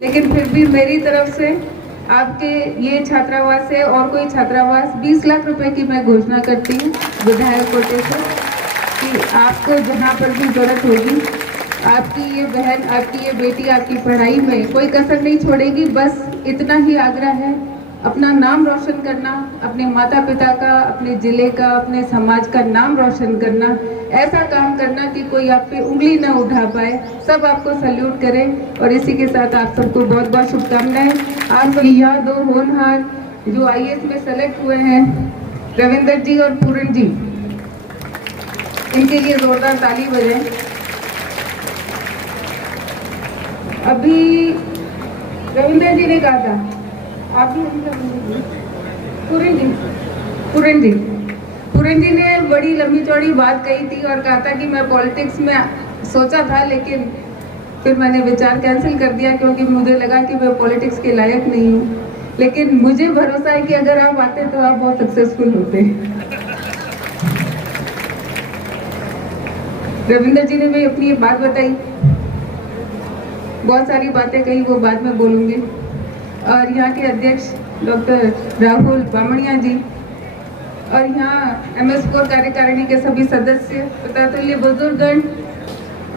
लेकिन फिर भी मेरी तरफ से आपके ये छात्रावास से और कोई छात्रावास 20 लाख रुपए की मैं घोषणा करती हूँ विधायक कोटे से कि आपको जहाँ पर भी जरूरत होगी, आपकी ये बहन, आपकी ये बेटी आपकी पढ़ाई में कोई कसर नहीं छोड़ेगी। बस इतना ही आग्रह है, अपना नाम रोशन करना, अपने माता पिता का, अपने जिले का, अपने समाज का नाम रोशन करना, ऐसा काम करना कि कोई आप पे उंगली ना उठा पाए, सब आपको सल्यूट करें। और इसी के साथ आप सबको बहुत बहुत शुभकामनाएं। आप सब यहाँ दो होनहार जो आईएएस में सेलेक्ट हुए हैं, रविंदर जी और पूरन जी, इनके लिए जोरदार ताली बजाएं। अभी रविंदर जी ने कहा था, आप भी पूरन जी ने बड़ी लंबी चौड़ी बात कही थी और कहा था कि मैं पॉलिटिक्स में सोचा था, लेकिन फिर मैंने विचार कैंसिल कर दिया क्योंकि मुझे लगा कि मैं पॉलिटिक्स के लायक नहीं हूँ। लेकिन मुझे भरोसा है कि अगर आप आते तो आप बहुत सक्सेसफुल होते। रविंदर जी ने भी अपनी बात बताई, बहुत सारी बातें कही, वो बाद में बोलूंगी। और यहाँ के अध्यक्ष डॉक्टर राहुल बामणिया जी और यहाँ MS कोर कार्यकारिणी के सभी सदस्य, पतातुल्य बुजुर्गगण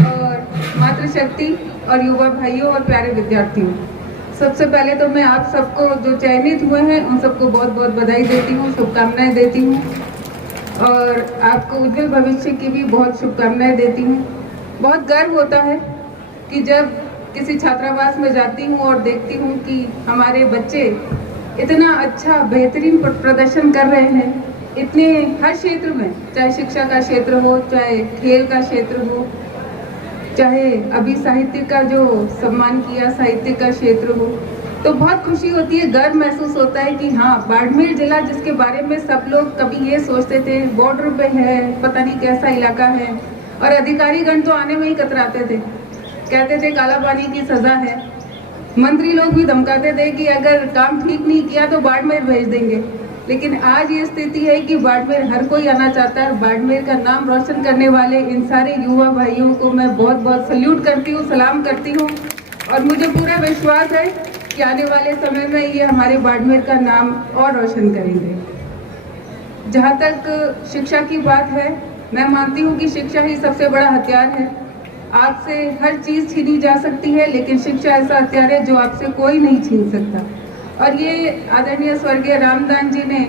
और मातृशक्ति और युवा भाइयों और प्यारे विद्यार्थियों, सबसे पहले तो मैं आप सबको जो चयनित हुए हैं उन सबको बहुत बहुत बधाई देती हूँ, शुभकामनाएं देती हूँ और आपको उज्जवल भविष्य की भी बहुत शुभकामनाएं देती हूँ। बहुत गर्व होता है कि जब किसी छात्रावास में जाती हूँ और देखती हूँ कि हमारे बच्चे इतना अच्छा बेहतरीन प्रदर्शन कर रहे हैं, इतने हर क्षेत्र में, चाहे शिक्षा का क्षेत्र हो, चाहे खेल का क्षेत्र हो, चाहे अभी साहित्य का जो सम्मान किया साहित्य का क्षेत्र हो, तो बहुत खुशी होती है, गर्व महसूस होता है कि हाँ, बाड़मेर जिला जिसके बारे में सब लोग कभी ये सोचते थे बॉर्डर पे है, पता नहीं कैसा इलाका है, और अधिकारीगण तो आने में ही कतराते थे, कहते थे काला पानी की सजा है। मंत्री लोग भी धमकाते थे कि अगर काम ठीक नहीं किया तो बाड़मेर भेज देंगे। लेकिन आज ये स्थिति है कि बाड़मेर हर कोई आना चाहता है। बाड़मेर का नाम रोशन करने वाले इन सारे युवा भाइयों को मैं बहुत बहुत सल्यूट करती हूँ, सलाम करती हूँ और मुझे पूरा विश्वास है कि आने वाले समय में ये हमारे बाड़मेर का नाम और रोशन करेंगे। जहाँ तक शिक्षा की बात है, मैं मानती हूँ कि शिक्षा ही सबसे बड़ा हथियार है। आपसे हर चीज़ छीनी जा सकती है, लेकिन शिक्षा ऐसा हथियार है जो आपसे कोई नहीं छीन सकता। और ये आदरणीय स्वर्गीय रामदान जी ने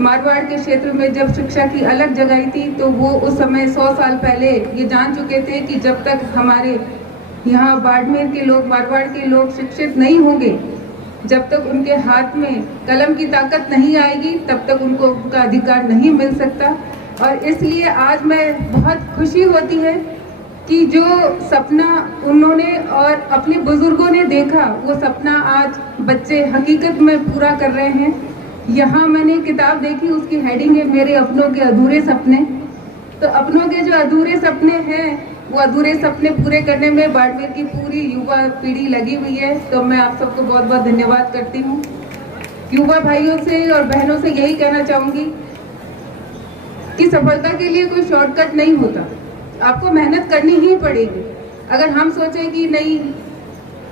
मारवाड़ के क्षेत्र में जब शिक्षा की अलग जगाई थी, तो वो उस समय 100 साल पहले ये जान चुके थे कि जब तक हमारे यहाँ बाड़मेर के लोग, मारवाड़ के लोग शिक्षित नहीं होंगे, जब तक उनके हाथ में कलम की ताकत नहीं आएगी, तब तक उनको उनका अधिकार नहीं मिल सकता। और इसलिए आज मैं बहुत खुशी होती है कि जो सपना उन्होंने और अपने बुजुर्गों ने देखा, वो सपना आज बच्चे हकीकत में पूरा कर रहे हैं। यहाँ मैंने किताब देखी, उसकी हेडिंग है मेरे अपनों के अधूरे सपने। तो अपनों के जो अधूरे सपने हैं, वो अधूरे सपने पूरे करने में बाड़मेर की पूरी युवा पीढ़ी लगी हुई है। तो मैं आप सबको बहुत बहुत धन्यवाद करती हूँ। युवा भाइयों से और बहनों से यही कहना चाहूँगी कि सफलता के लिए कोई शॉर्टकट नहीं होता, आपको मेहनत करनी ही पड़ेगी। अगर हम सोचें कि नहीं,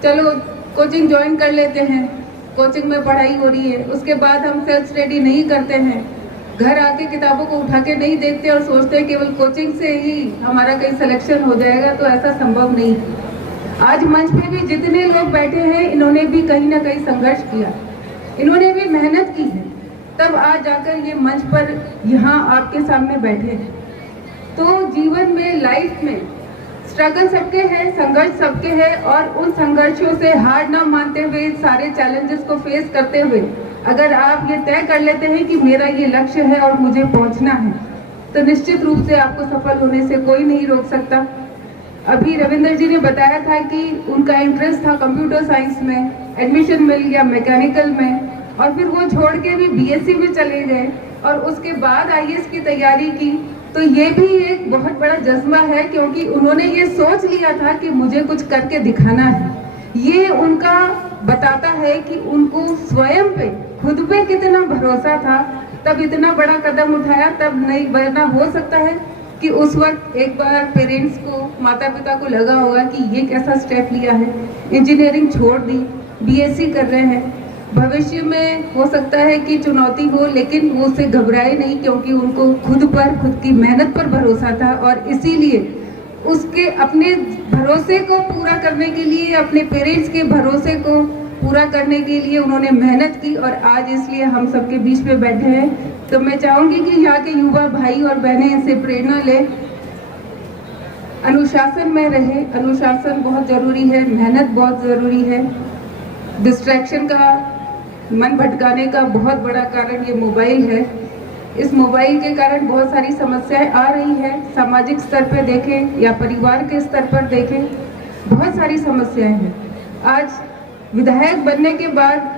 चलो कोचिंग ज्वाइन कर लेते हैं, कोचिंग में पढ़ाई हो रही है, उसके बाद हम सेल्फ स्टडी नहीं करते हैं, घर आके किताबों को उठा के नहीं देखते और सोचते हैं केवल कोचिंग से ही हमारा कहीं सिलेक्शन हो जाएगा, तो ऐसा संभव नहीं है। आज मंच पे भी जितने लोग बैठे हैं, इन्होंने भी कहीं ना कहीं संघर्ष किया, इन्होंने भी मेहनत की है, तब आज जाकर ये मंच पर यहाँ आपके सामने बैठे हैं। तो जीवन में, लाइफ में स्ट्रगल सबके हैं, संघर्ष सबके हैं, और उन संघर्षों से हार ना मानते हुए, सारे चैलेंजेस को फेस करते हुए अगर आप ये तय कर लेते हैं कि मेरा ये लक्ष्य है और मुझे पहुंचना है, तो निश्चित रूप से आपको सफल होने से कोई नहीं रोक सकता। अभी रविंदर जी ने बताया था कि उनका इंटरेस्ट था कंप्यूटर साइंस में, एडमिशन मिल गया मैकेनिकल में, और फिर वो छोड़ के भी BSc में चले गए और उसके बाद IAS की तैयारी की। तो ये भी एक बहुत बड़ा जज्बा है, क्योंकि उन्होंने ये सोच लिया था कि मुझे कुछ करके दिखाना है। ये उनका बताता है कि उनको स्वयं पे, खुद पे कितना भरोसा था, तब इतना बड़ा कदम उठाया, तब नहीं, वरना हो सकता है कि उस वक्त एक बार पेरेंट्स को, माता पिता को लगा होगा कि ये कैसा स्टेप लिया है, इंजीनियरिंग छोड़ दी, बीएससी कर रहे हैं। भविष्य में हो सकता है कि चुनौती हो, लेकिन वो उससे घबराए नहीं, क्योंकि उनको खुद पर, खुद की मेहनत पर भरोसा था और इसीलिए उसके अपने भरोसे को पूरा करने के लिए, अपने पेरेंट्स के भरोसे को पूरा करने के लिए उन्होंने मेहनत की और आज इसलिए हम सबके बीच में बैठे हैं। तो मैं चाहूंगी कि यहाँ के युवा भाई और बहनें इनसे प्रेरणा लें, अनुशासन में रहे। अनुशासन बहुत जरूरी है, मेहनत बहुत जरूरी है। डिस्ट्रैक्शन का, मन भटकाने का बहुत बड़ा कारण ये मोबाइल है। इस मोबाइल के कारण बहुत सारी समस्याएं आ रही है। सामाजिक स्तर पर देखें या परिवार के स्तर पर देखें, बहुत सारी समस्याएं हैं। आज विधायक बनने के बाद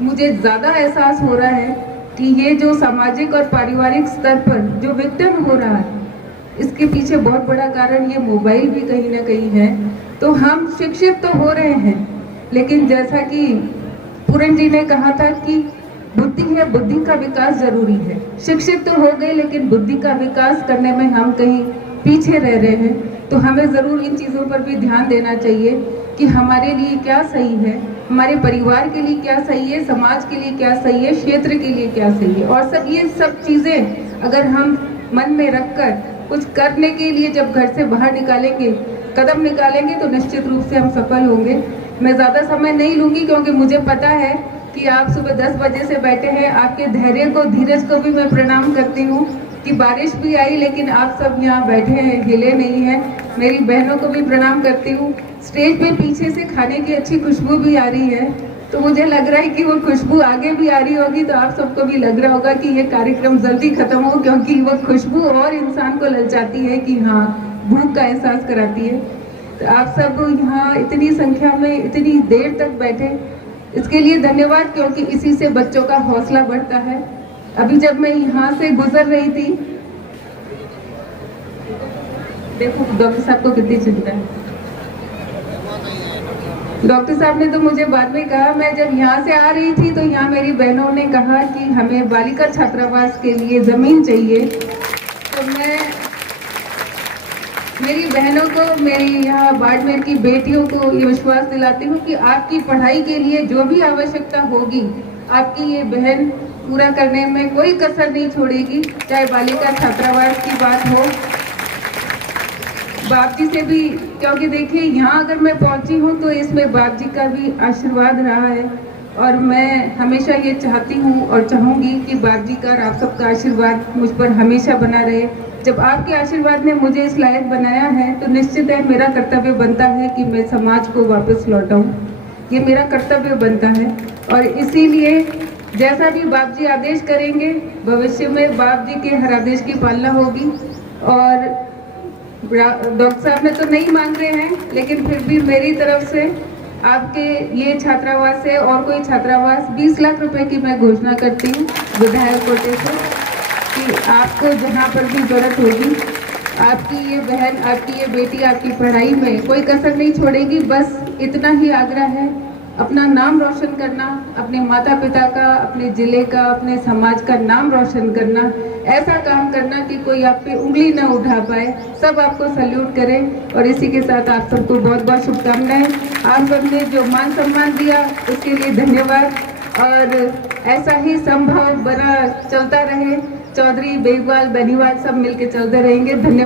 मुझे ज़्यादा एहसास हो रहा है कि ये जो सामाजिक और पारिवारिक स्तर पर जो विघटन हो रहा है, इसके पीछे बहुत बड़ा कारण ये मोबाइल भी कहीं ना कहीं है। तो हम शिक्षित तो हो रहे हैं, लेकिन जैसा कि पूरन जी ने कहा था कि बुद्धि है, बुद्धि का विकास जरूरी है। शिक्षित तो हो गए, लेकिन बुद्धि का विकास करने में हम कहीं पीछे रह रहे हैं। तो हमें ज़रूर इन चीज़ों पर भी ध्यान देना चाहिए कि हमारे लिए क्या सही है, हमारे परिवार के लिए क्या सही है, समाज के लिए क्या सही है, क्षेत्र के लिए क्या सही है। और ये सब चीज़ें अगर हम मन में रखकर कुछ करने के लिए जब घर से बाहर निकालेंगे, कदम निकालेंगे, तो निश्चित रूप से हम सफल होंगे। मैं ज़्यादा समय नहीं लूँगी, क्योंकि मुझे पता है कि आप सुबह 10 बजे से बैठे हैं। आपके धैर्य को, धीरज को भी मैं प्रणाम करती हूँ कि बारिश भी आई लेकिन आप सब यहाँ बैठे हैं, हिले नहीं हैं। मेरी बहनों को भी प्रणाम करती हूँ। स्टेज पे पीछे से खाने की अच्छी खुशबू भी आ रही है, तो मुझे लग रहा है कि वो खुशबू आगे भी आ रही होगी, तो आप सबको भी लग रहा होगा कि ये कार्यक्रम जल्दी खत्म हो, क्योंकि वो खुशबू और इंसान को ललचाती है कि हाँ, भूख का एहसास कराती है। तो आप सब यहाँ इतनी संख्या में इतनी देर तक बैठे, इसके लिए धन्यवाद, क्योंकि इसी से बच्चों का हौसला बढ़ता है। अभी जब मैं यहाँ से गुजर रही थी, देखो डॉक्टर साहब को कितनी चिंता है। डॉक्टर साहब ने तो मुझे बाद में कहा, मैं जब यहाँ से आ रही थी तो यहाँ मेरी बहनों ने कहा कि हमें बालिका छात्रावास के लिए ज़मीन चाहिए। तो मैं मेरी बहनों को, मेरी यहाँ बाड़मेर की बेटियों को ये विश्वास दिलाती हूँ कि आपकी पढ़ाई के लिए जो भी आवश्यकता होगी, आपकी ये बहन पूरा करने में कोई कसर नहीं छोड़ेगी। चाहे बालिका छात्रावास की बात हो, बाप जी से भी, क्योंकि देखिए यहाँ अगर मैं पहुँची हूँ तो इसमें बाप जी का भी आशीर्वाद रहा है। और मैं हमेशा ये चाहती हूँ और चाहूँगी कि बाप जी का और आप सबका आशीर्वाद मुझ पर हमेशा बना रहे। जब आपके आशीर्वाद ने मुझे इस लायक बनाया है, तो निश्चित है मेरा कर्तव्य बनता है कि मैं समाज को वापस लौटाऊं। ये मेरा कर्तव्य बनता है और इसीलिए जैसा भी बाप जी आदेश करेंगे, भविष्य में बाप जी के हर आदेश की पालना होगी। और डॉक्टर साहब ने तो नहीं मांग रहे हैं, लेकिन फिर भी मेरी तरफ से आपके ये छात्रावास है और कोई छात्रावास 20 लाख रुपए की मैं घोषणा करती हूँ विधायक कोटे से, कि आपको जहाँ पर भी जरूरत होगी, आपकी ये बहन, आपकी ये बेटी आपकी पढ़ाई में कोई कसर नहीं छोड़ेगी। बस इतना ही आग्रह है, अपना नाम रोशन करना, अपने माता पिता का, अपने जिले का, अपने समाज का नाम रोशन करना, ऐसा काम करना कि कोई आप पे उंगली न उठा पाए, सब आपको सैल्यूट करें। और इसी के साथ आप सबको बहुत बहुत शुभकामनाएं। आप सबने जो मान सम्मान दिया उसके लिए धन्यवाद, और ऐसा ही संभव बना चलता रहे। चौधरी, बेगवाल, बेनीवाल सब मिलके चलते रहेंगे। धन्यवाद।